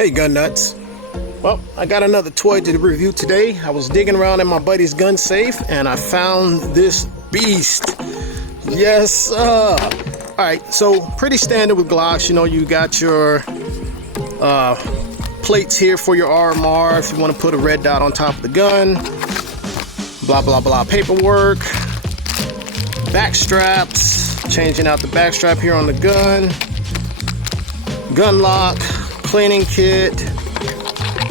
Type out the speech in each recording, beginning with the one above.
Hey gun nuts. Well, I got another toy to review today. I was digging around in my buddy's gun safe and I found this beast. Yes, sir. Alright, so pretty standard with Glocks. You know, you got your plates here for your RMR if you want to put a red dot on top of the gun. Blah, blah, blah. Paperwork. Back straps. Changing out the back strap here on the gun. Gun lock. Cleaning kit,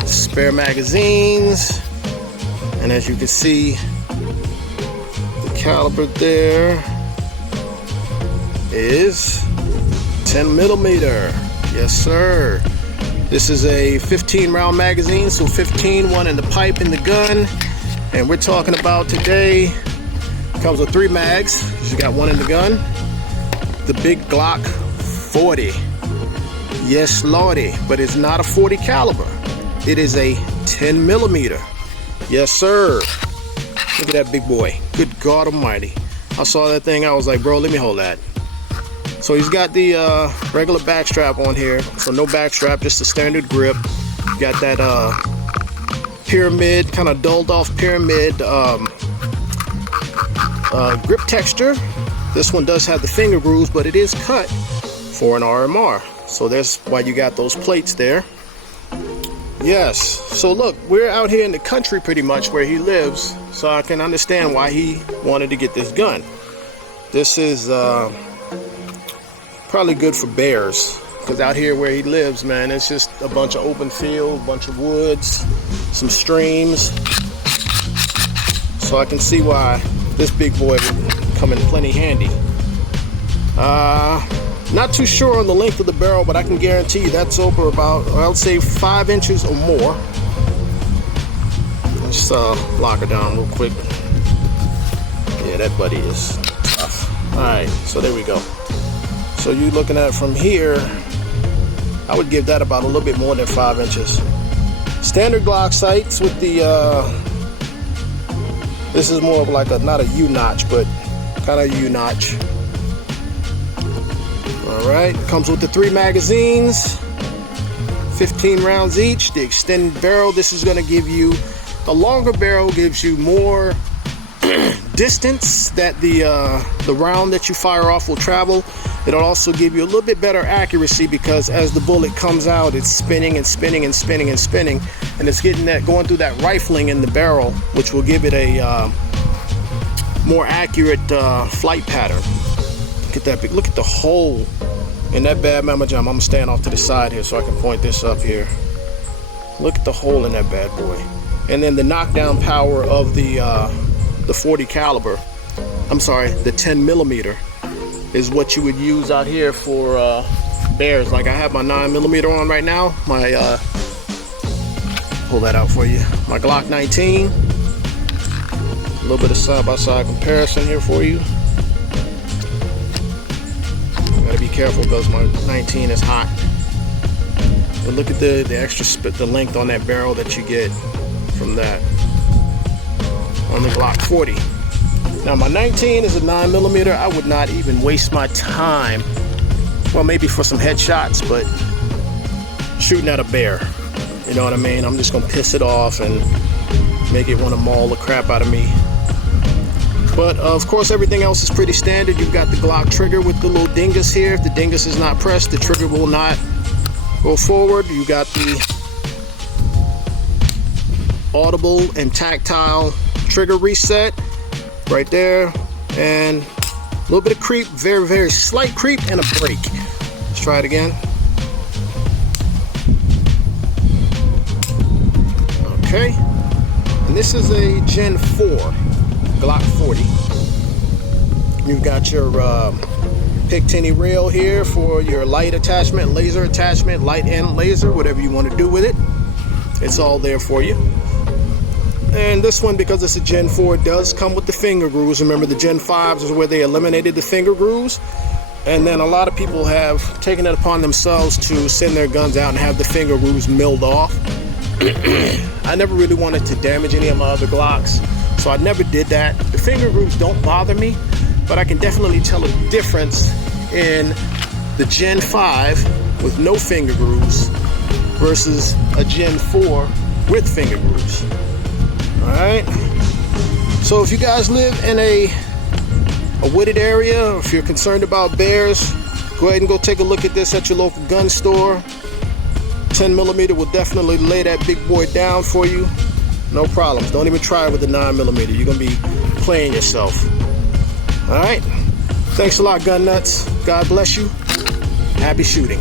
spare magazines, and as you can see, the caliber there is 10mm. Yes, sir. This is a 15 round magazine, so 15, one in the pipe in the gun, and we're talking about today. Comes with 3 mags. You got one in the gun. The big Glock 40. Yes, lordy, but it's not a 40 caliber. It is a 10mm. Yes, sir. Look at that big boy. Good God Almighty. I saw that thing. I was like, bro, let me hold that. So he's got the regular back strap on here. So no back strap, just a standard grip. You got that pyramid, kind of dulled off pyramid grip texture. This one does have the finger grooves, but it is cut for an RMR. So that's why you got those plates there. Yes, so look, we're out here in the country pretty much where he lives, so I can understand why he wanted to get this gun. This is probably good for bears, because out here where he lives, man, it's just a bunch of open field, a bunch of woods, some streams. So I can see why this big boy would come in plenty handy. Not too sure on the length of the barrel, but I can guarantee you that's over about, I'll say 5 inches or more. Let's lock her down real quick. Yeah, that buddy is tough. Alright, so there we go. So you looking at it from here, I would give that about a little bit more than 5 inches. Standard Glock sights with the, this is more of like a, not a U-notch, but kind of U-notch. Alright, comes with the 3 magazines, 15 rounds each. The extended barrel, this is going to give you, the longer barrel gives you more distance that the round that you fire off will travel. It'll also give you a little bit better accuracy because as the bullet comes out, it's spinning and spinning and spinning and spinning, and it's getting that, going through that rifling in the barrel, which will give it a more accurate flight pattern. Look at that big, look at the hole in that bad mama jam. I'm gonna stand off to the side here so I can point this up here. Look at the hole in that bad boy. And then the knockdown power of the 40 caliber, I'm sorry, the 10mm is what you would use out here for bears. Like I have my 9mm on right now. My pull that out for you. My Glock 19. A little bit of side-by-side comparison here for you. Gotta be careful because my 19 is hot. But look at the extra spit, the length on that barrel that you get from that on the Glock 40. Now my 19 is a 9mm. I would not even waste my time, well, maybe for some headshots, but shooting at a bear, you know what I mean? I'm just gonna piss it off and make it want to maul the crap out of me. But of course everything else is pretty standard. You've got the Glock trigger with the little dingus here. If the dingus is not pressed, the trigger will not go forward. You got the audible and tactile trigger reset right there, and a little bit of creep, very, very slight creep, and a break. Let's try it again. Okay, and this is a Gen 4 Glock 40. You've got your Pick Tinny rail here for your light attachment, laser attachment, light and laser, whatever you want to do with it. It's all there for you. And this one, because it's a Gen 4, does come with the finger grooves. Remember, the Gen 5s is where they eliminated the finger grooves. And then a lot of people have taken it upon themselves to send their guns out and have the finger grooves milled off. I never really wanted to damage any of my other Glocks, so I never did that. The finger grooves don't bother me, but I can definitely tell a difference in the Gen 5 with no finger grooves versus a Gen 4 with finger grooves. Alright, so if you guys live in a wooded area, or if you're concerned about bears, go ahead and go take a look at this at your local gun store. 10mm will definitely lay that big boy down for you. No problems. Don't even try it with the 9mm. You're going to be playing yourself. Alright, thanks a lot, gun nuts. God bless you. Happy shooting.